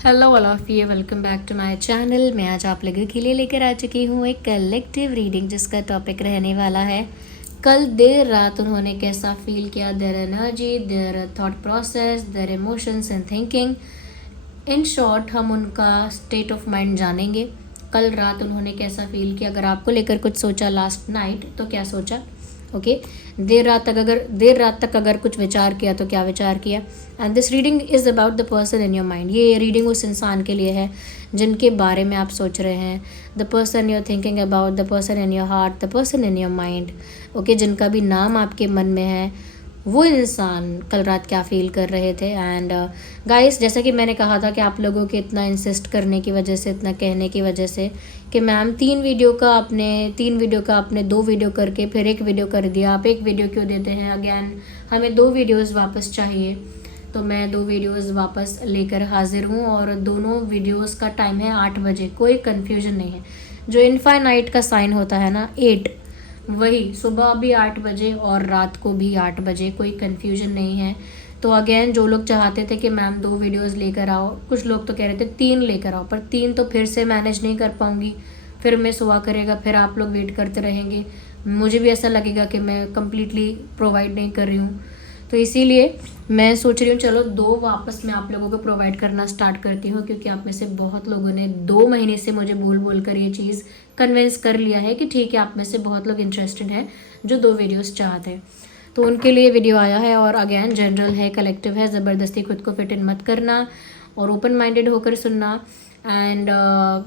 Hello all of you, welcome back to my channel. मैं आज आप लोगों के लिए लेकर आ चुकी हूँ एक कलेक्टिव रीडिंग जिसका टॉपिक रहने वाला है कल देर रात उन्होंने कैसा फील किया, their energy, there thought process, their emotions and thinking. In short हम उनका स्टेट ऑफ माइंड जानेंगे। कल रात उन्होंने कैसा फील किया, अगर आपको लेकर कुछ सोचा लास्ट नाइट तो क्या सोचा। ओके देर रात तक अगर कुछ विचार किया तो क्या विचार किया। And this reading is about the person in your mind. ये रीडिंग उस इंसान के लिए है जिनके बारे में आप सोच रहे हैं। The person you are thinking about, the person in your heart, the person in your mind. Okay, जिनका भी नाम आपके मन में है, वो इंसान कल रात क्या फील कर रहे थे। एंड गाइस, जैसा कि मैंने कहा था कि आप लोगों के इतना इंसिस्ट करने की वजह से, इतना कहने की वजह से कि मैम 3 वीडियो का आपने 2 वीडियो करके फिर 1 वीडियो कर दिया, आप 1 वीडियो क्यों देते हैं। अगेन हमें 2 वीडियोज़ वापस चाहिए, तो मैं 2 वीडियोज़ वापस लेकर हाजिर हूँ और दोनों वीडियोज़ का टाइम है 8 बजे। कोई कन्फ्यूजन नहीं है। जो इनफाइनाइट का साइन होता है ना 8, वही सुबह भी 8 बजे और रात को भी 8 बजे, कोई कन्फ्यूजन नहीं है। तो अगेन जो लोग चाहते थे कि मैम 2 वीडियोज़ लेकर आओ, कुछ लोग तो कह रहे थे 3 लेकर आओ, पर 3 तो फिर से मैनेज नहीं कर पाऊँगी, फिर मैं सुबह करेगा, फिर आप लोग वेट करते रहेंगे, मुझे भी ऐसा लगेगा कि मैं कम्प्लीटली प्रोवाइड नहीं कर रही हूँ। तो इसीलिए मैं सोच रही हूँ चलो 2 वापस मैं आप लोगों को प्रोवाइड करना स्टार्ट करती हूँ, क्योंकि आप में से बहुत लोगों ने 2 महीने से मुझे बोल बोल कर ये चीज़ कन्विंस कर लिया है कि ठीक है, आप में से बहुत लोग इंटरेस्टेड हैं जो 2 वीडियोस चाहते हैं। तो उनके लिए वीडियो आया है और अगेन जनरल है, कलेक्टिव है, ज़बरदस्ती खुद को फिट इन मत करना और ओपन माइंडेड होकर सुनना। एंड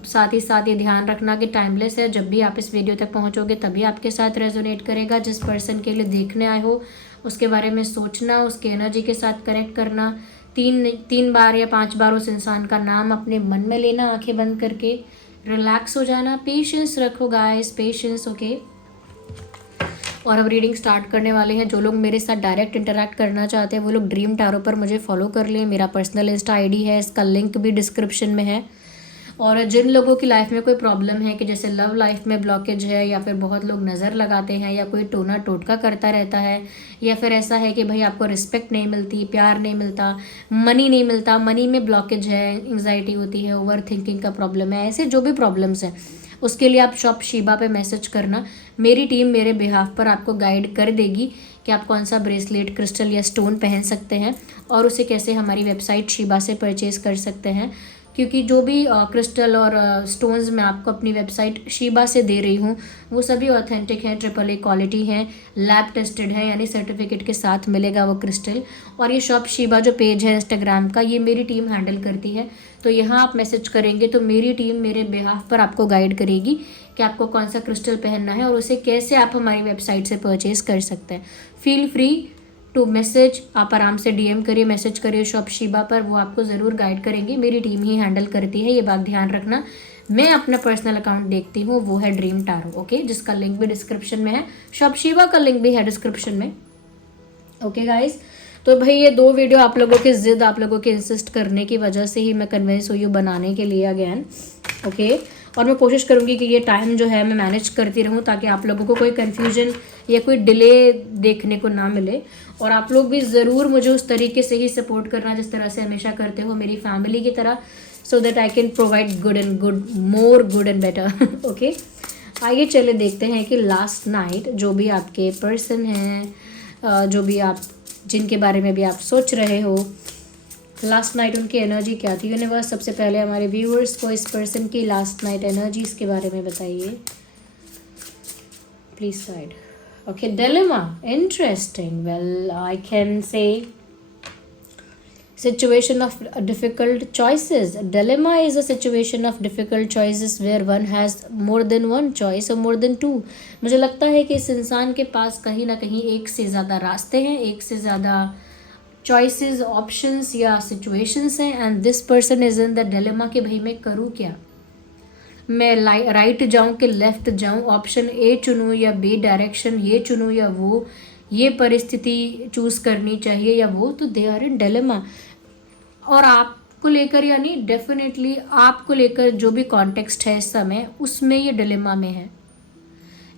साथ ही साथ ये ध्यान रखना कि टाइमलेस है। जब भी आप इस वीडियो तक पहुंचोगे तभी आपके साथ रेजोनेट करेगा। जिस पर्सन के लिए देखने आए हो उसके बारे में सोचना, उसके एनर्जी के साथ कनेक्ट करना, 3 बार या 5 बार उस इंसान का नाम अपने मन में लेना, आंखें बंद करके रिलैक्स हो जाना, पेशेंस रखो गाइस, पेशेंस। ओके, और अब रीडिंग स्टार्ट करने वाले हैं। जो लोग मेरे साथ डायरेक्ट इंटरैक्ट करना चाहते हैं वो लोग ड्रीम टैरो पर मुझे फॉलो कर लें। मेरा पर्सनल इंस्टा आईडी है, इसका लिंक भी डिस्क्रिप्शन में है। और जिन लोगों की लाइफ में कोई प्रॉब्लम है कि जैसे लव लाइफ में ब्लॉकेज है, या फिर बहुत लोग नज़र लगाते हैं, या कोई टोना टोटका करता रहता है, या फिर ऐसा है कि भाई आपको रिस्पेक्ट नहीं मिलती, प्यार नहीं मिलता, मनी नहीं मिलता, मनी में ब्लॉकेज है, एंग्जाइटी होती है, ओवर थिंकिंग का प्रॉब्लम है, ऐसे जो भी प्रॉब्लम्स हैं उसके लिए आप शॉप शीबा पे मैसेज करना। मेरी टीम मेरे बिहाफ पर आपको गाइड कर देगी कि आप कौन सा ब्रेसलेट, क्रिस्टल या स्टोन पहन सकते हैं और उसे कैसे हमारी वेबसाइट शीबा से परचेज़ कर सकते हैं। क्योंकि जो भी क्रिस्टल और स्टोन्स मैं आपको अपनी वेबसाइट शीबा से दे रही हूँ वो सभी ऑथेंटिक हैं, AAA क्वालिटी हैं, लैब टेस्टेड है, यानी सर्टिफिकेट के साथ मिलेगा वो क्रिस्टल। और ये शॉप शीबा जो पेज है इंस्टाग्राम का, ये मेरी टीम हैंडल करती है। तो यहाँ आप मैसेज करेंगे तो मेरी टीम मेरे बिहाफ पर आपको गाइड करेगी कि आपको कौन सा क्रिस्टल पहनना है और उसे कैसे आप हमारी वेबसाइट से परचेज़ कर सकते हैं। फील फ्री टू मैसेज, आप आराम से डीएम करिए, मैसेज करिए शॉप शीबा पर, वो आपको ज़रूर गाइड करेंगे। मेरी टीम ही हैंडल करती है, ये बात ध्यान रखना। मैं अपना पर्सनल अकाउंट देखती हूँ, वो है ड्रीम टैरो। ओके, जिसका लिंक भी डिस्क्रिप्शन में है, शॉप शीबा का लिंक भी है डिस्क्रिप्शन में। ओके गाइस, तो भाई ये 2 वीडियो आप लोगों की ज़िद, आप लोगों के इंसिस्ट करने की वजह से ही मैं कन्विंस हुई हूँ बनाने के लिए अगेन। ओके, और मैं कोशिश करूँगी कि ये टाइम जो है मैं मैनेज करती रहूँ ताकि आप लोगों को कोई कन्फ्यूजन या कोई डिले देखने को ना मिले। और आप लोग भी ज़रूर मुझे उस तरीके से ही सपोर्ट करना जिस तरह से हमेशा करते हो, मेरी फैमिली की तरह, so that I can provide good and good, more good and better. Okay, आइए चले देखते हैं कि लास्ट नाइट जो भी आपके पर्सन हैं, जो भी आप जिनके बारे में भी आप सोच रहे हो, लास्ट नाइट उनकी एनर्जी क्या थी। यूनिवर्स सबसे पहले हमारे व्यूअर्स को इस पर्सन की लास्ट नाइट एनर्जीज के बारे में बताइए please guide. Okay, dilemma, interesting. Well, I can say situation of difficult choices. Dilemma is a situation of difficult choices where one has more than one choice or more than two. मुझे लगता है कि इस इंसान के पास कहीं ना कहीं एक से ज़्यादा रास्ते हैं, एक से ज़्यादा चॉइसेस, ऑप्शंस या सिचुएशंस हैं। And this person is in the dilemma कि भाई मैं करूँ क्या, मैं राइट जाऊँ कि लेफ्ट जाऊँ, ऑप्शन ए चुनूँ या बी डायरेक्शन ये चुनूँ या वो, ये परिस्थिति चूज़ करनी चाहिए या वो। तो दे आर इन डिलेमा। और आपको लेकर, यानी डेफिनेटली आपको लेकर जो भी कॉन्टेक्स्ट है इस समय, उसमें ये डिलेमा में है।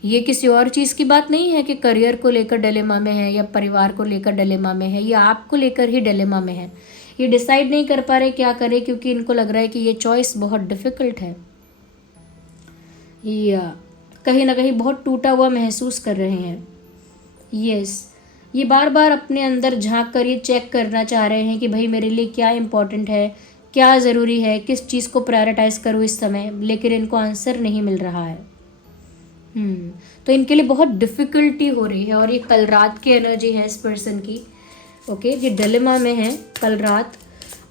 ये किसी और चीज़ की बात नहीं है कि करियर को लेकर डिलेमा में है या परिवार को लेकर डिलेमा में है, ये आपको लेकर ही डिलेमा में है। ये डिसाइड नहीं कर पा रहे क्या करें, क्योंकि इनको लग रहा है कि ये चॉइस बहुत डिफ़िकल्ट है, या कहीं ना कहीं बहुत टूटा हुआ महसूस कर रहे हैं। यस, ये बार बार अपने अंदर झांक कर ये चेक करना चाह रहे हैं कि भाई मेरे लिए क्या इम्पोर्टेंट है, क्या ज़रूरी है, किस चीज़ को प्रायोरिटाइज़ करूँ इस समय, लेकिन इनको आंसर नहीं मिल रहा है। तो इनके लिए बहुत डिफ़िकल्टी हो रही है, और ये कल रात की एनर्जी है इस पर्सन की। ओके, ये डिलेमा में है कल रात,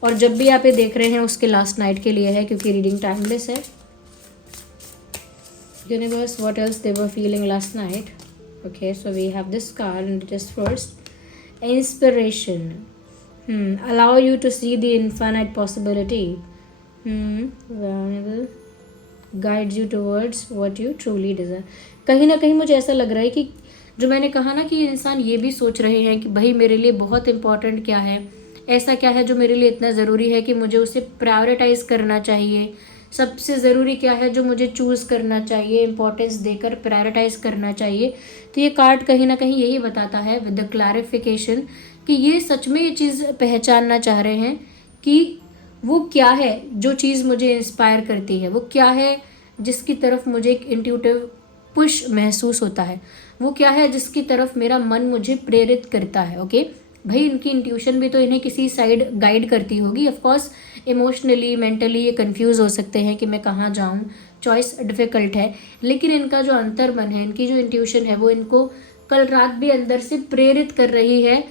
और जब भी आप ये देख रहे हैं उसके लास्ट नाइट के लिए है, क्योंकि रीडिंग टाइमलेस है। Universe, what else they were feeling last night? Okay, so we have this card and it is first inspiration. Allow you to see the infinite possibility. Vulnerable guides you towards what you truly desire. कहीं ना कहीं मुझे ऐसा लग रहा है कि जो मैंने कहा ना कि इंसान ये भी सोच रहे हैं कि भाई मेरे लिए बहुत इम्पोर्टेंट क्या है, ऐसा क्या है जो मेरे लिए इतना ज़रूरी है कि मुझे उसे प्रायोरिटाइज़ करना चाहिए, सबसे ज़रूरी क्या है जो मुझे चूज़ करना चाहिए, इंपॉर्टेंस देकर प्रायोरिटाइज़ करना चाहिए। तो ये कार्ड कहीं ना कहीं यही बताता है विद द क्लैरिफिकेशन कि ये सच में ये चीज़ पहचानना चाह रहे हैं कि वो क्या है जो चीज़ मुझे इंस्पायर करती है, वो क्या है जिसकी तरफ मुझे एक इंट्यूटिव पुश महसूस होता है, वो क्या है जिसकी तरफ मेरा मन मुझे प्रेरित करता है। ओके भाई, इनकी इंट्यूशन भी तो इन्हें किसी साइड गाइड करती होगी। ऑफकोर्स इमोशनली मेंटली ये कंफ्यूज हो सकते हैं कि मैं कहाँ जाऊँ, चॉइस डिफ़िकल्ट है, लेकिन इनका जो अंतर्मन है, इनकी जो इंट्यूशन है, वो इनको कल रात भी अंदर से प्रेरित कर रही है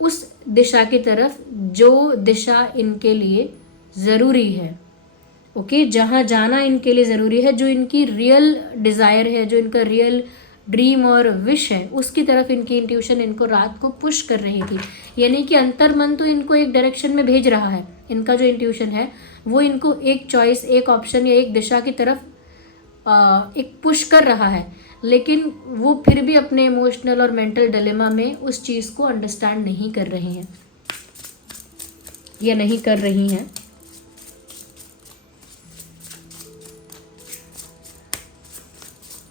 उस दिशा की तरफ जो दिशा इनके लिए ज़रूरी है। ओके, जहाँ जाना इनके लिए ज़रूरी है, जो इनकी रियल डिज़ायर है, जो इनका रियल ड्रीम और विश है, उसकी तरफ इनकी इंट्यूशन इनको रात को पुश कर रही थी। यानी कि अंतर्मन तो इनको एक डायरेक्शन में भेज रहा है, इनका जो इंट्यूशन है वो इनको एक चॉइस, एक ऑप्शन या एक दिशा की तरफ एक पुश कर रहा है, लेकिन वो फिर भी अपने इमोशनल और मेंटल डिलेमा में उस चीज़ को अंडरस्टैंड नहीं कर रहे हैं या नहीं कर रही हैं।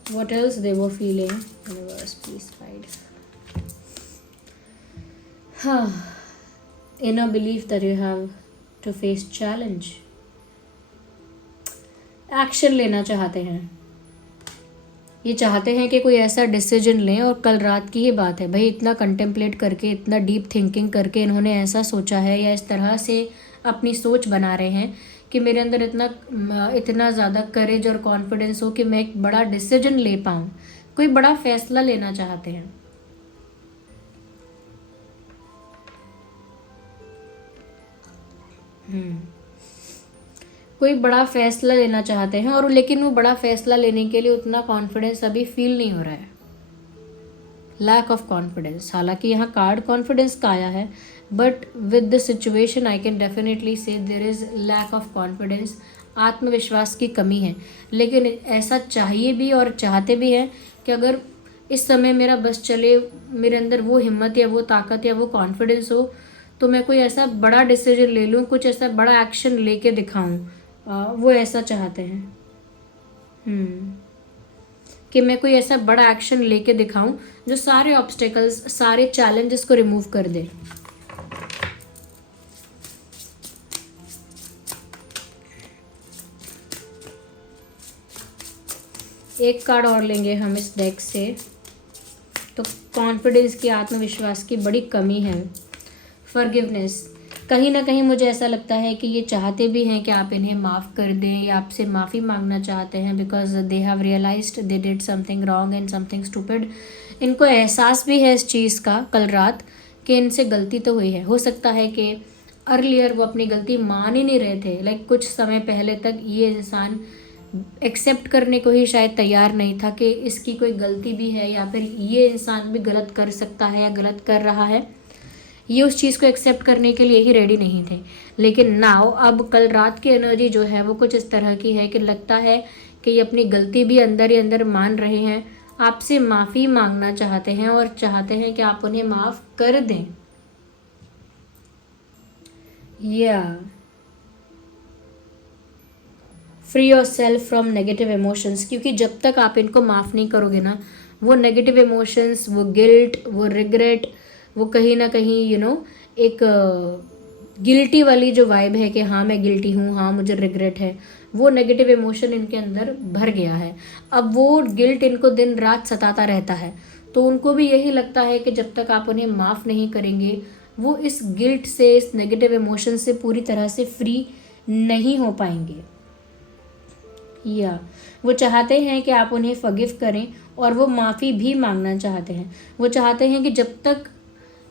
What else they were feeling? Universe, please guide. Inner belief that you have to face challenge. Action लेना चाहते हैं, ये चाहते हैं कि कोई ऐसा डिसीजन लें, और कल रात की ही बात है भाई, इतना कंटेम्पलेट करके, इतना डीप थिंकिंग करके इन्होंने ऐसा सोचा है या इस तरह से अपनी सोच बना रहे हैं कि मेरे अंदर इतना ज़्यादा करेज और कॉन्फिडेंस हो कि मैं एक बड़ा डिसीजन ले पाऊँ, कोई बड़ा फैसला लेना चाहते हैं। कोई बड़ा फैसला लेना चाहते हैं, और लेकिन वो बड़ा फैसला लेने के लिए उतना कॉन्फिडेंस अभी फील नहीं हो रहा है, लैक ऑफ कॉन्फिडेंस। हालांकि यहाँ कार्ड कॉन्फिडेंस का आया है, but with the situation I can definitely say there is lack of confidence, आत्मविश्वास की कमी है। लेकिन ऐसा चाहिए भी और चाहते भी हैं कि अगर इस समय मेरा बस चले, मेरे अंदर वो हिम्मत या वो ताकत या वो कॉन्फिडेंस हो, तो मैं कोई ऐसा बड़ा डिसीजन ले लूँ, कुछ ऐसा बड़ा एक्शन लेके दिखाऊँ, वो ऐसा चाहते हैं कि मैं कोई ऐसा बड़ा एक्शन लेके दिखाऊं जो सारे ऑब्स्टेकल्स, सारे चैलेंजेस को रिमूव कर दे। एक कार्ड और लेंगे हम इस डेक से। तो कॉन्फिडेंस की, आत्मविश्वास की बड़ी कमी है। फॉरगिवनेस, कहीं ना कहीं मुझे ऐसा लगता है कि ये चाहते भी हैं कि आप इन्हें माफ़ कर दें या आपसे माफ़ी मांगना चाहते हैं, because they have realised they did something wrong and something stupid. इनको एहसास भी है इस चीज़ का कल रात कि इनसे गलती तो हुई है। हो सकता है कि अर्लियर वो अपनी गलती मान ही नहीं रहे थे, लाइक कुछ समय पहले तक ये इंसान एक्सेप्ट करने को ही शायद तैयार नहीं था कि इसकी कोई गलती भी है, या फिर ये इंसान भी गलत कर सकता है या गलत कर रहा है। ये उस चीज़ को एक्सेप्ट करने के लिए ही रेडी नहीं थे। लेकिन नाउ, अब कल रात की एनर्जी जो है वो कुछ इस तरह की है कि लगता है कि ये अपनी गलती भी अंदर ही अंदर मान रहे हैं, आपसे माफ़ी मांगना चाहते हैं और चाहते हैं कि आप उन्हें माफ़ कर दें। या free your self from negative emotions, क्योंकि जब तक आप इनको माफ़ नहीं करोगे ना, वो नेगेटिव इमोशंस, वो गिल्ट, वो रिग्रेट, वो कहीं ना कहीं एक गिल्टी वाली जो वाइब है कि हाँ मैं गिल्टी हूँ, हाँ मुझे रिग्रेट है, वो नेगेटिव इमोशन इनके अंदर भर गया है। अब वो गिल्ट इनको दिन रात सताता रहता है। तो उनको भी यही लगता है कि जब तक आप उन्हें माफ़ नहीं करेंगे, वो इस गिल्ट से, इस नेगेटिव इमोशन से पूरी तरह से फ्री नहीं हो पाएंगे। या वो चाहते हैं कि आप उन्हें फॉरगिव करें, और वो माफ़ी भी मांगना चाहते हैं। वो चाहते हैं कि जब तक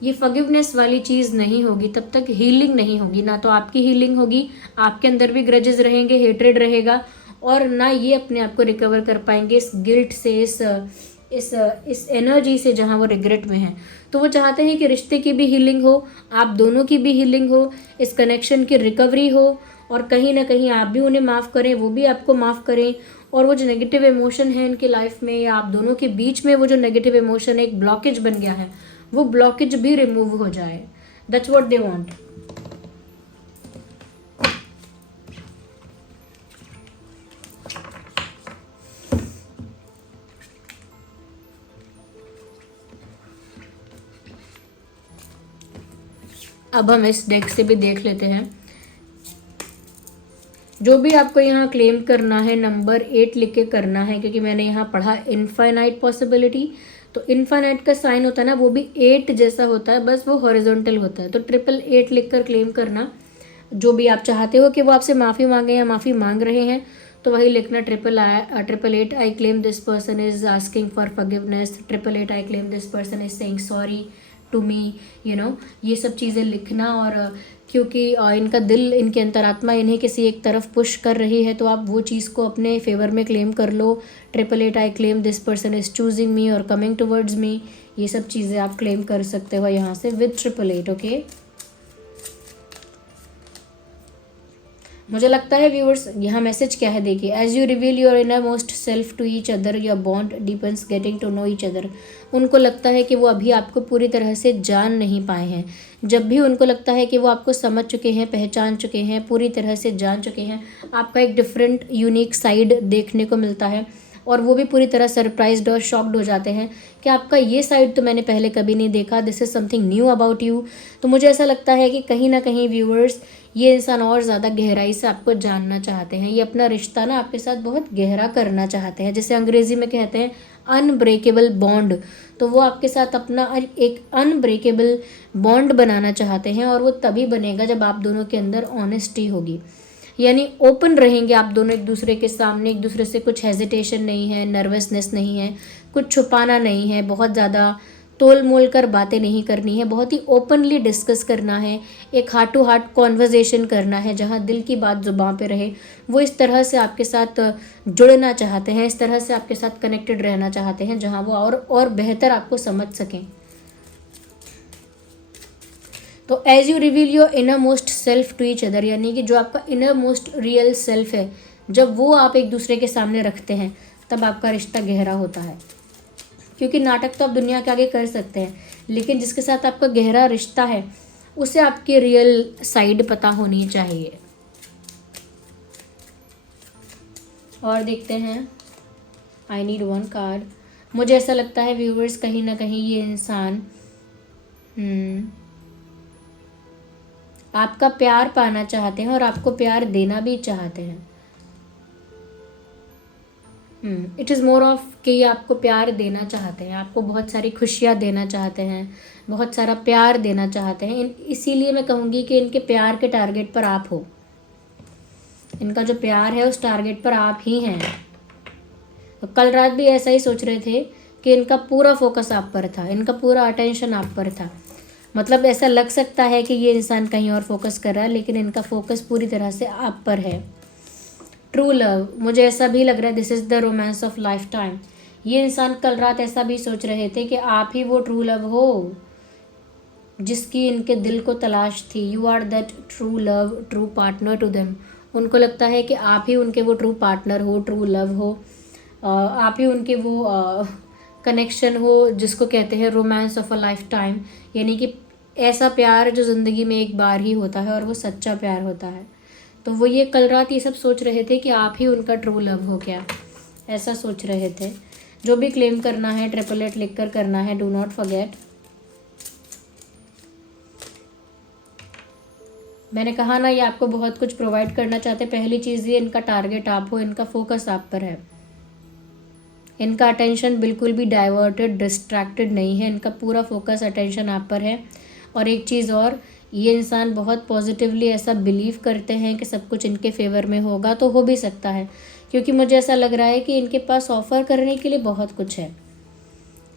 ये फॉरगिवनेस वाली चीज़ नहीं होगी तब तक हीलिंग नहीं होगी। ना तो आपकी हीलिंग होगी, आपके अंदर भी ग्रजेस रहेंगे, हेट्रेड रहेगा, और ना ये अपने आप को रिकवर कर पाएंगे इस गिल्ट से, इस एनर्जी से जहाँ वो रिग्रेट में है। तो वो चाहते हैं कि रिश्ते की भी हीलिंग हो, आप दोनों की भी हीलिंग हो, इस कनेक्शन की रिकवरी हो, और कहीं ना कहीं आप भी उन्हें माफ़ करें, वो भी आपको माफ़ करें। और वो जो नेगेटिव इमोशन है इनकी लाइफ में, या आप दोनों के बीच में वो जो नेगेटिव इमोशन एक ब्लॉकेज बन गया है, वो ब्लॉकेज भी रिमूव हो जाए। That's what they want. अब हम इस डेक से भी देख लेते हैं। जो भी आपको यहाँ क्लेम करना है, नंबर 8 लिख के करना है, क्योंकि मैंने यहाँ पढ़ा इनफाइनाइट पॉसिबिलिटी। तो इनफाइनाइट का साइन होता है ना, वो भी 8 जैसा होता है, बस वो हॉरिजॉन्टल होता है। तो 888 लिख कर क्लेम करना। जो भी आप चाहते हो कि वो आपसे माफ़ी मांगे या माफ़ी मांग रहे हैं, तो वही लिखना। 888 I claim this person is asking for forgiveness. 888 I claim this person is saying sorry to me, ये सब चीज़ें लिखना। और क्योंकि इनका दिल, इनकी अंतरात्मा इन्हें किसी एक तरफ पुश कर रही है, तो आप वो चीज़ को अपने फेवर में क्लेम कर लो। 888 I claim this person is choosing मी और कमिंग टुवर्ड्स मी। ये सब चीज़ें आप क्लेम कर सकते हो यहाँ से विद 888। ओके, मुझे लगता है व्यूअर्स, यहाँ मैसेज क्या है देखिए। As you reveal your inner most self to each other, your bond deepens getting to know each other. उनको लगता है कि वो अभी आपको पूरी तरह से जान नहीं पाए हैं। जब भी उनको लगता है कि वो आपको समझ चुके हैं, पहचान चुके हैं, पूरी तरह से जान चुके हैं, आपका एक डिफरेंट यूनिक साइड देखने को मिलता है, और वो भी पूरी तरह सरप्राइज्ड और शॉक्ड हो जाते हैं कि आपका ये साइड तो मैंने पहले कभी नहीं देखा, this is something knew about you. तो मुझे ऐसा लगता है कि कहीं ना कहीं व्यूअर्स, ये इंसान और ज़्यादा गहराई से आपको जानना चाहते हैं। ये अपना रिश्ता ना आपके साथ बहुत गहरा करना चाहते हैं, जैसे अंग्रेज़ी में कहते हैं अनब्रेकेबल बॉन्ड। तो वो आपके साथ अपना एक अनब्रेकेबल बॉन्ड बनाना चाहते हैं, और वो तभी बनेगा जब आप दोनों के अंदर ऑनेस्टी होगी, यानी ओपन रहेंगे आप दोनों एक दूसरे के सामने। एक दूसरे से कुछ हेजिटेशन नहीं है, नर्वसनेस नहीं है, कुछ छुपाना नहीं है, बहुत ज़्यादा तोल मोल कर बातें नहीं करनी है, बहुत ही ओपनली डिस्कस करना है, एक हार्ट टू हार्ट कॉन्वर्जेशन करना है, जहाँ दिल की बात जुबान पे रहे। वो इस तरह से आपके साथ जुड़ना चाहते हैं, इस तरह से आपके साथ कनेक्टेड रहना चाहते हैं, जहाँ वो और बेहतर आपको समझ सकें। तो as you reveal your inner most self to each other, यानी कि जो आपका इनर मोस्ट रियल सेल्फ है, जब वो आप एक दूसरे के सामने रखते हैं, तब आपका रिश्ता गहरा होता है। क्योंकि नाटक तो आप दुनिया के आगे कर सकते हैं, लेकिन जिसके साथ आपका गहरा रिश्ता है, उसे आपकी रियल साइड पता होनी चाहिए। और देखते हैं, आई नीड 1 कार्ड। मुझे ऐसा लगता है व्यूवर्स, कहीं ना कहीं ये इंसान आपका प्यार पाना चाहते हैं, और आपको प्यार देना भी चाहते हैं। इट इज़ मोर ऑफ कि ये आपको प्यार देना चाहते हैं, आपको बहुत सारी खुशियाँ देना चाहते हैं, बहुत सारा प्यार देना चाहते हैं। इसीलिए मैं कहूँगी कि इनके प्यार के टारगेट पर आप हो। इनका जो प्यार है उस टारगेट पर आप ही हैं। तो कल रात भी ऐसा ही सोच रहे थे कि इनका पूरा फोकस आप पर था, इनका पूरा अटेंशन आप पर था। मतलब ऐसा लग सकता है कि ये इंसान कहीं और फोकस कर रहा है, लेकिन इनका फोकस पूरी तरह से आप पर है। ट्रू लव, मुझे ऐसा भी लग रहा है this is the romance of life time. ये इंसान कल रात ऐसा भी सोच रहे थे कि आप ही वो ट्रू लव हो जिसकी इनके दिल को तलाश थी। You are that true love, true partner to them. उनको लगता है कि आप ही उनके वो ट्रू पार्टनर हो, ट्रू लव हो, आप ही उनके वो कनेक्शन हो जिसको कहते हैं romance of a life time, यानी कि ऐसा प्यार जो ज़िंदगी में एक बार ही होता है और वो सच्चा प्यार होता है। तो वो ये कल रात ये सब सोच रहे थे कि आप ही उनका ट्रू लव हो क्या, ऐसा सोच रहे थे। जो भी क्लेम करना है 888 लिख कर करना है, डू नॉट फॉरगेट। मैंने कहा ना, ये आपको बहुत कुछ प्रोवाइड करना चाहते हैं। पहली चीज़ ये, इनका टारगेट आप हो, इनका फोकस आप पर है, इनका अटेंशन बिल्कुल भी डाइवर्टेड डिस्ट्रैक्टेड नहीं है, इनका पूरा फोकस अटेंशन आप पर है। और एक चीज़ और, ये इंसान बहुत पॉजिटिवली ऐसा बिलीव करते हैं कि सब कुछ इनके फेवर में होगा, तो हो भी सकता है, क्योंकि मुझे ऐसा लग रहा है कि इनके पास ऑफ़र करने के लिए बहुत कुछ है।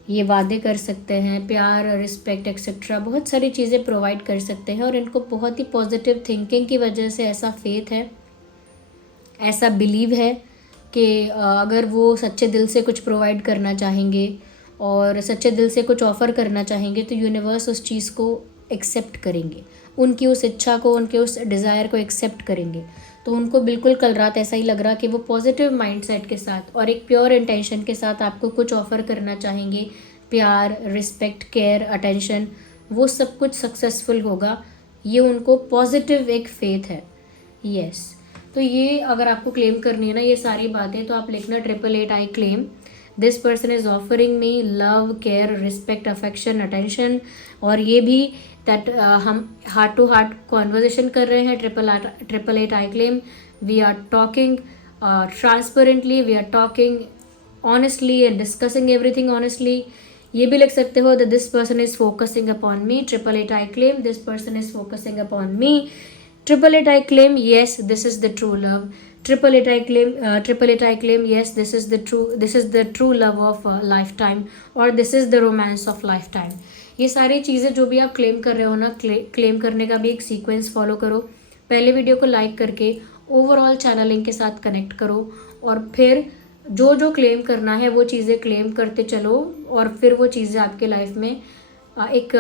ये वादे कर सकते हैं, प्यार, रिस्पेक्ट एक्सेट्रा, बहुत सारी चीज़ें प्रोवाइड कर सकते हैं। और इनको बहुत ही पॉजिटिव थिंकिंग की वजह से ऐसा फेथ है, ऐसा बिलीव है कि अगर वो सच्चे दिल से कुछ प्रोवाइड करना चाहेंगे और सच्चे दिल से कुछ ऑफ़र करना चाहेंगे, तो यूनिवर्स उस चीज़ को एक्सेप्ट करेंगे, उनकी उस इच्छा को, उनके उस डिज़ायर को एक्सेप्ट करेंगे। तो उनको बिल्कुल कल रात ऐसा ही लग रहा कि वो पॉजिटिव माइंडसेट के साथ और एक प्योर इंटेंशन के साथ आपको कुछ ऑफ़र करना चाहेंगे। प्यार, रिस्पेक्ट, केयर, अटेंशन, वो सब कुछ सक्सेसफुल होगा। ये उनको पॉजिटिव एक फेथ है। यस, तो ये अगर आपको क्लेम करनी है ना ये सारी बातें, तो आप लिखना 888 I claim this person is offering me love, care, respect, affection, attention. और ये भी दैट हम हार्ट टू हार्ट कॉन्वर्जेशन कर रहे हैं। 888 I claim we are talking transparently, we are talking honestly and discussing everything honestly. ये भी लिख सकते हो that this person is focusing upon me. 888 I claim this person is focusing upon me. 888 I claim yes, this is the true love. 888 I claim 888 I claim yes, this is the true love of lifetime, और this is the romance of lifetime. ये सारी चीज़ें जो भी आप claim कर रहे हो ना, क्लेम करने का भी एक सीक्वेंस फॉलो करो। पहले वीडियो को लाइक करके ओवरऑल चैनलिंग के साथ कनेक्ट करो, और फिर जो जो क्लेम करना है वो चीज़ें क्लेम करते चलो, और फिर वो चीज़ें आपके लाइफ में एक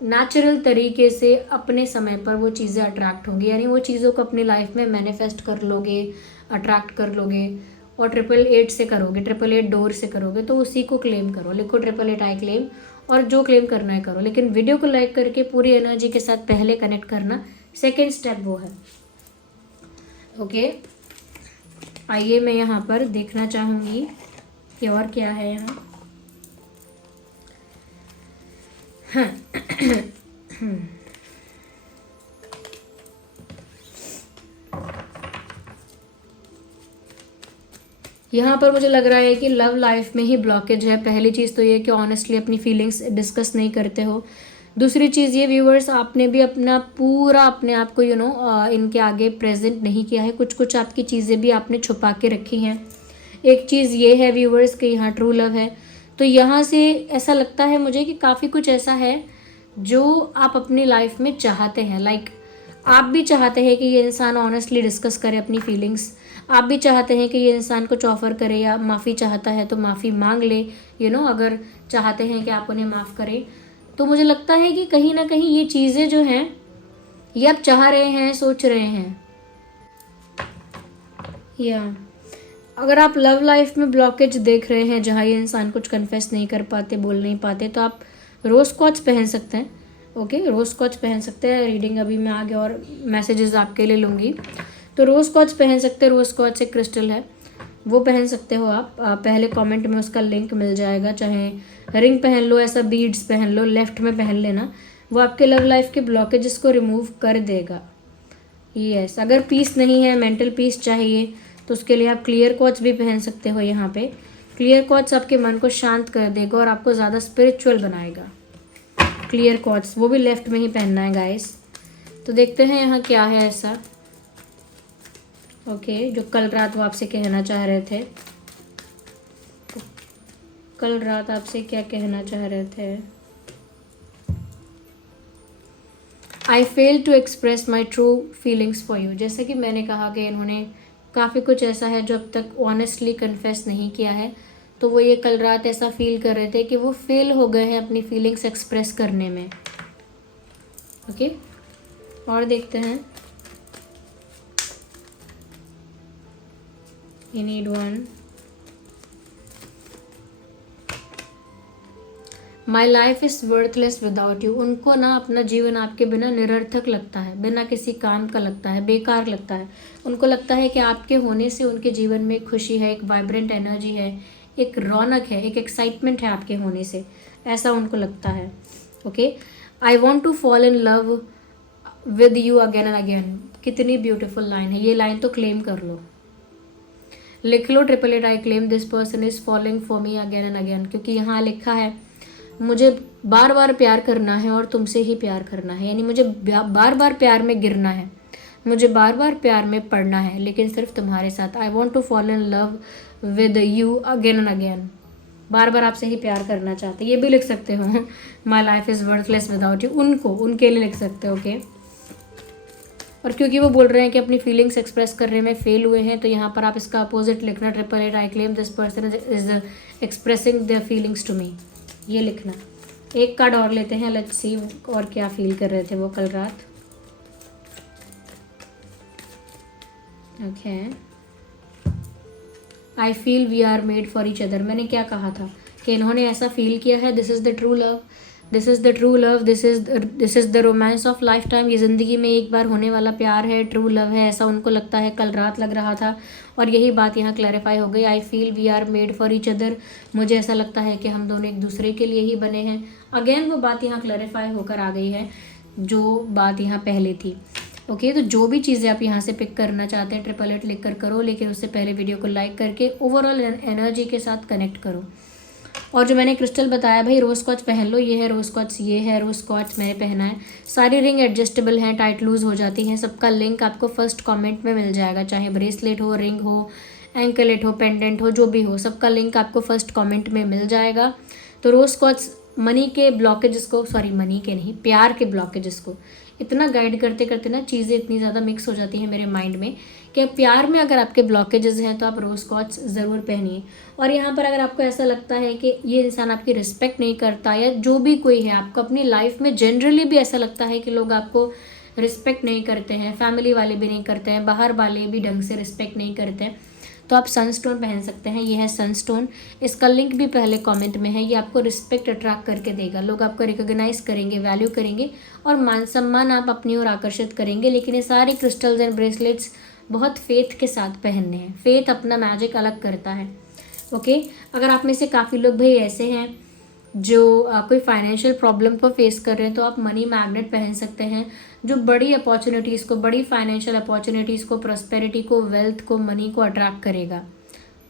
नेचुरल तरीके से अपने समय पर वो चीज़ें अट्रैक्ट होंगी। यानी वो चीज़ों को अपनी लाइफ में मैनिफेस्ट कर लोगे, अट्रैक्ट कर लोगे, और 888 से करोगे, 888 डोर से करोगे, तो उसी को क्लेम करो। लिखो 888 आई क्लेम, और जो क्लेम करना है करो, लेकिन वीडियो को लाइक करके पूरी एनर्जी के साथ पहले कनेक्ट करना। सेकेंड स्टेप वो है। ओके, आइए मैं यहाँ पर देखना चाहूँगी कि और क्या है यहाँ। हाँ यहाँ पर मुझे लग रहा है कि लव लाइफ में ही ब्लॉकेज है। पहली चीज़ तो ये कि ऑनेस्टली अपनी फीलिंग्स डिस्कस नहीं करते हो। दूसरी चीज़ ये, व्यूअर्स, आपने भी अपना पूरा अपने आप को इनके आगे प्रेजेंट नहीं किया है। कुछ कुछ आपकी चीज़ें भी आपने छुपा के रखी हैं। एक चीज़ ये है व्यूअर्स कि यहाँ ट्रू लव है, तो यहाँ से ऐसा लगता है मुझे कि काफ़ी कुछ ऐसा है जो आप अपनी लाइफ में चाहते हैं। लाइक आप भी चाहते हैं कि ये इंसान ऑनेस्टली डिस्कस करे अपनी फीलिंग्स। आप भी चाहते हैं कि ये इंसान कुछ ऑफ़र करे, या माफ़ी चाहता है तो माफ़ी मांग ले, अगर चाहते हैं कि आप उन्हें माफ़ करें। तो मुझे लगता है कि कहीं ना कहीं ये चीज़ें जो हैं ये आप चाह रहे हैं, सोच रहे हैं। या अगर आप लव लाइफ में ब्लॉकेज देख रहे हैं जहाँ ये इंसान कुछ कन्फेस नहीं कर पाते, बोल नहीं पाते, तो आप रोज़ क्वार्ट्ज पहन सकते हैं। ओके, रोज़ क्वार्ट्ज पहन सकते हैं। रीडिंग अभी मैं आगे और मैसेजेस आपके लिए लूँगी, तो रोज़ क्वार्ट्ज पहन सकते हैं। रोज़ क्वार्ट्ज एक क्रिस्टल है, वो पहन सकते हो आप। पहले कमेंट में उसका लिंक मिल जाएगा। चाहे रिंग पहन लो, ऐसा बीड्स पहन लो, लेफ्ट में पहन लेना, वो आपके लव लाइफ के ब्लॉकेजेस को रिमूव कर देगा। यस, अगर पीस नहीं है, मेंटल पीस चाहिए, तो उसके लिए आप क्लियर क्वार्ट्ज भी पहन सकते हो। यहाँ पे क्लियर क्वार्ट्ज आपके मन को शांत कर देगा और आपको ज़्यादा स्पिरिचुअल बनाएगा। क्लियर क्वार्ट्ज वो भी लेफ्ट में ही पहनना है गाइस। तो देखते हैं यहाँ क्या है ऐसा। ओके, जो कल रात वो आपसे कहना चाह रहे थे, तो कल रात आपसे क्या कहना चाह रहे थे। I fail to express my true feelings for you. जैसे कि मैंने कहा कि इन्होंने काफ़ी कुछ ऐसा है जो अब तक ऑनेस्टली कन्फेस नहीं किया है, तो वो ये कल रात ऐसा फील कर रहे थे कि वो फेल हो गए हैं अपनी फीलिंग्स एक्सप्रेस करने में। ओके, और देखते हैं। You need one. My life is worthless without you. उनको ना अपना जीवन आपके बिना निरर्थक लगता है, बिना किसी काम का लगता है, बेकार लगता है। उनको लगता है कि आपके होने से उनके जीवन में खुशी है, एक वाइब्रेंट एनर्जी है, एक रौनक है, एक एक्साइटमेंट है आपके होने से, ऐसा उनको लगता है। Okay, I want to fall in love with you again and again. कितनी ब्यूटीफुल लाइन है, ये लाइन तो क्लेम कर लो, लिख लो 888 I claim this person is following for me again and again. क्योंकि यहाँ लिखा है मुझे बार बार प्यार करना है और तुमसे ही प्यार करना है, यानी मुझे बार बार प्यार में गिरना है, मुझे बार बार प्यार में पड़ना है, लेकिन सिर्फ तुम्हारे साथ। I want to fall in love with you again and again. बार बार आपसे ही प्यार करना चाहते, ये भी लिख सकते हो my life is worthless without you, उनके लिए लिख सकते हो, ओके। और क्योंकि वो बोल रहे हैं कि अपनी फीलिंग्स एक्सप्रेस करने में फेल हुए हैं, तो यहाँ पर आप इसका अपोजिट लिखना 888 I claim this person is expressing their feelings to me, ये लिखना। एक कार्ड और लेते हैं, लेट्स सी और क्या फील कर रहे थे वो कल रात। Okay, I feel we are made for each other. मैंने क्या कहा था कि इन्होंने ऐसा फील किया है, this is the true love, this is the true love, this is the romance of life time. ये ज़िंदगी में एक बार होने वाला प्यार है, ट्रू लव है, ऐसा उनको लगता है, कल रात लग रहा था। और यही बात यहाँ क्लैरिफाई हो गई, I feel we are made for each other. मुझे ऐसा लगता है कि हम दोनों एक दूसरे के लिए ही बने हैं। अगेन वो बात यहाँ क्लैरिफाई होकर आ गई है जो बात यहाँ पहले थी, ओके। तो जो भी चीज़ें आप यहाँ से पिक करना चाहते हैं 888 लिख कर करो, लेकिन उससे पहले वीडियो को लाइक करके ओवरऑल एनर्जी के साथ कनेक्ट करो। और जो मैंने क्रिस्टल बताया भाई, रोज स्कॉच पहन लो, ये है रोज स्कॉच, ये है रोज स्कॉच मैंने पहना है। सारी रिंग एडजस्टेबल हैं, टाइट लूज हो जाती हैं। सबका लिंक आपको फर्स्ट कमेंट में मिल जाएगा, चाहे ब्रेसलेट हो, रिंग हो, एंकलेट हो, पेंडेंट हो, जो भी हो, सबका लिंक आपको फर्स्ट कमेंट में मिल जाएगा। तो रोज स्कॉच मनी के ब्लॉकेजेस को, सॉरी मनी के नहीं, प्यार के ब्लॉकेजेस को इतना गाइड करते करते ना चीज़ें इतनी ज़्यादा मिक्स हो जाती हैं मेरे माइंड में कि प्यार में अगर आपके ब्लॉकेजेस हैं तो आप रोज स्कॉच ज़रूर पहनिए। और यहाँ पर अगर आपको ऐसा लगता है कि ये इंसान आपकी रिस्पेक्ट नहीं करता, या जो भी कोई है, आपको अपनी लाइफ में जनरली भी ऐसा लगता है कि लोग आपको रिस्पेक्ट नहीं करते हैं, फैमिली वाले भी नहीं करते हैं, बाहर वाले भी ढंग से रिस्पेक्ट नहीं करते हैं, तो आप सनस्टोन पहन सकते हैं। ये है सनस्टोन, इसका लिंक भी पहले कमेंट में है। ये आपको रिस्पेक्ट अट्रैक्ट करके देगा, लोग आपको रिकॉग्नाइज करेंगे, वैल्यू करेंगे और मान सम्मान आप अपनी ओर आकर्षित करेंगे। लेकिन ये सारे क्रिस्टल्स एंड ब्रेसलेट्स बहुत फेथ के साथ पहनने हैं, फेथ अपना मैजिक अलग करता है, ओके। अगर आप में से काफ़ी लोग भाई ऐसे हैं जो कोई फाइनेंशियल प्रॉब्लम को फेस कर रहे हैं, तो आप मनी मैग्नेट पहन सकते हैं, जो बड़ी अपॉर्चुनिटीज़ को, बड़ी फाइनेंशियल अपॉर्चुनिटीज़ को, प्रॉस्पेरिटी को, वेल्थ को, मनी को अट्रैक्ट करेगा।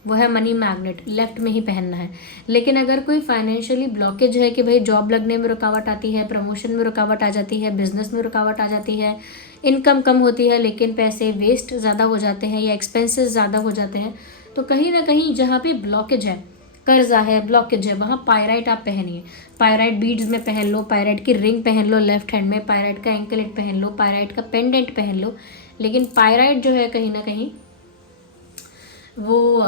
वो है मनी मैग्नेट, लेफ्ट में ही पहनना है। लेकिन अगर कोई फाइनेंशियली ब्लॉकेज है कि भाई जॉब लगने में रुकावट आती है, प्रमोशन में रुकावट आ जाती है, बिजनेस में रुकावट आ जाती है, इनकम कम होती है लेकिन पैसे वेस्ट ज़्यादा हो जाते हैं या एक्सपेंसेस ज़्यादा हो जाते हैं, तो कहीं ना कहीं जहाँ पे ब्लॉकेज है, कर्जा है, ब्लॉकेज है, वहाँ पायराइट आप पहनिए। पायराइट बीड्स में पहन लो, पायराइट की रिंग पहन लो लेफ्ट हैंड में, पायराइट का एंकलेट पहन लो, पायराइट का पेंडेंट पहन लो। लेकिन पायराइट जो है कहीं ना कहीं वो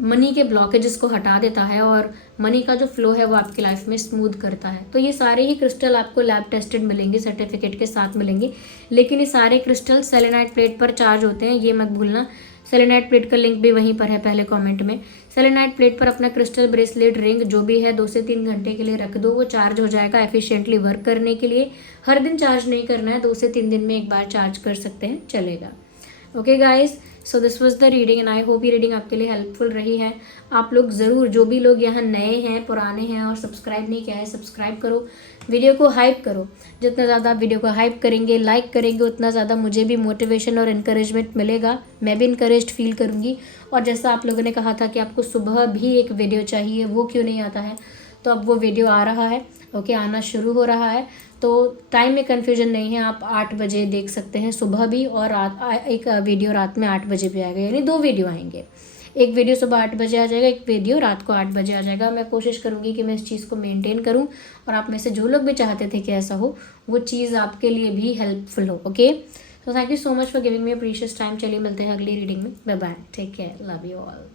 मनी के ब्लॉकेजेस को हटा देता है और मनी का जो फ्लो है वो आपकी लाइफ में स्मूथ करता है। तो ये सारे ही क्रिस्टल आपको लैब टेस्टेड मिलेंगे, सर्टिफिकेट के साथ मिलेंगे। लेकिन ये सारे क्रिस्टल सेलेनाइट प्लेट पर चार्ज होते हैं, ये मत भूलना। सेलेनाइट प्लेट का लिंक भी वहीं पर है पहले कमेंट में। सेलेनाइट प्लेट पर अपना क्रिस्टल ब्रेसलेट, रिंग जो भी है 2 से 3 घंटे के लिए रख दो, वो चार्ज हो जाएगा एफिशिएंटली वर्क करने के लिए। हर दिन चार्ज नहीं करना है, 2 से 3 दिन में एक बार चार्ज कर सकते हैं, चलेगा। Okay guys, so this was the reading and I hope ये रीडिंग आपके लिए हेल्पफुल रही है। आप लोग ज़रूर, जो भी लोग यहाँ नए हैं, पुराने हैं और सब्सक्राइब नहीं किया है, सब्सक्राइब करो, वीडियो को हाइप करो। जितना ज़्यादा आप वीडियो को हाइप करेंगे, लाइक करेंगे, उतना ज़्यादा मुझे भी मोटिवेशन और इनकरेजमेंट मिलेगा, मैं भी इनकरेज्ड फील करूँगी। और जैसा आप लोगों ने कहा था कि आपको सुबह भी एक वीडियो चाहिए, वो क्यों नहीं आता है, तो अब वो वीडियो आ रहा है, ओके, आना शुरू हो रहा है। तो टाइम में कन्फ्यूजन नहीं है, आप 8 बजे देख सकते हैं सुबह भी, और एक वीडियो रात में 8 बजे भी आएगा, यानी 2 वीडियो आएंगे। एक वीडियो सुबह 8 बजे आ जाएगा, एक वीडियो रात को 8 बजे आ जाएगा। मैं कोशिश करूँगी कि मैं इस चीज़ को मेंटेन करूँ, और आप में से जो लोग भी चाहते थे कि ऐसा हो, वो चीज़ आपके लिए भी हेल्पफुल हो, okay. So thank you so much for giving me precious time. चलिए मिलते हैं अगली रीडिंग में, bye bye, take care, love you all.